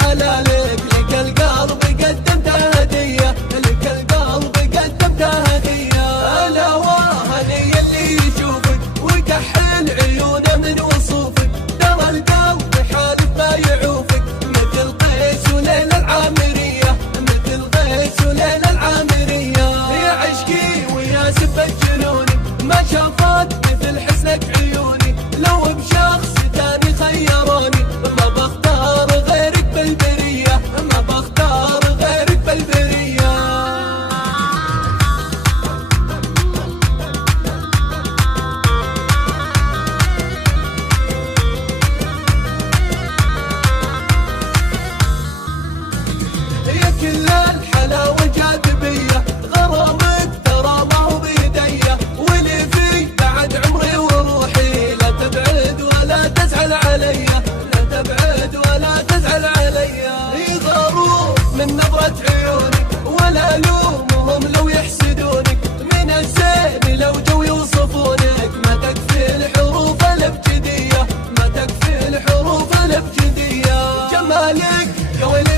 حلالك، لك القلب قدمت هدية، لك القلب قدمت هدية. الهوى هني اللي يشوفك ويكحل عيونه من وصوفك، ترى القلب حالف ما يعوفك، مثل قيس وليلى العامرية، مثل قيس وليلى العامرية. يا عشقي ويا سبة جنوني، ما شافت مثل حسنك عيوني، لو بشخص تاني خيروني ما بختار غيرك بالبرية، ما بختار غيرك بالبرية. يا كل الحلاوة جاذبية، غرامك ترى ما هو بيديا، واللي فيه بعد عمري وروحي، لا تبعد ولا تزعل عليا، لا تبعد ولا تزعل عليا. يغارون من نظرة عيوني ولا لومهم لو يحسدونك، من الزين لو جو يوصفونك، ما تكفي الحروف الابجدية، ما تكفي الحروف الابجدية. جمالك يا ويلي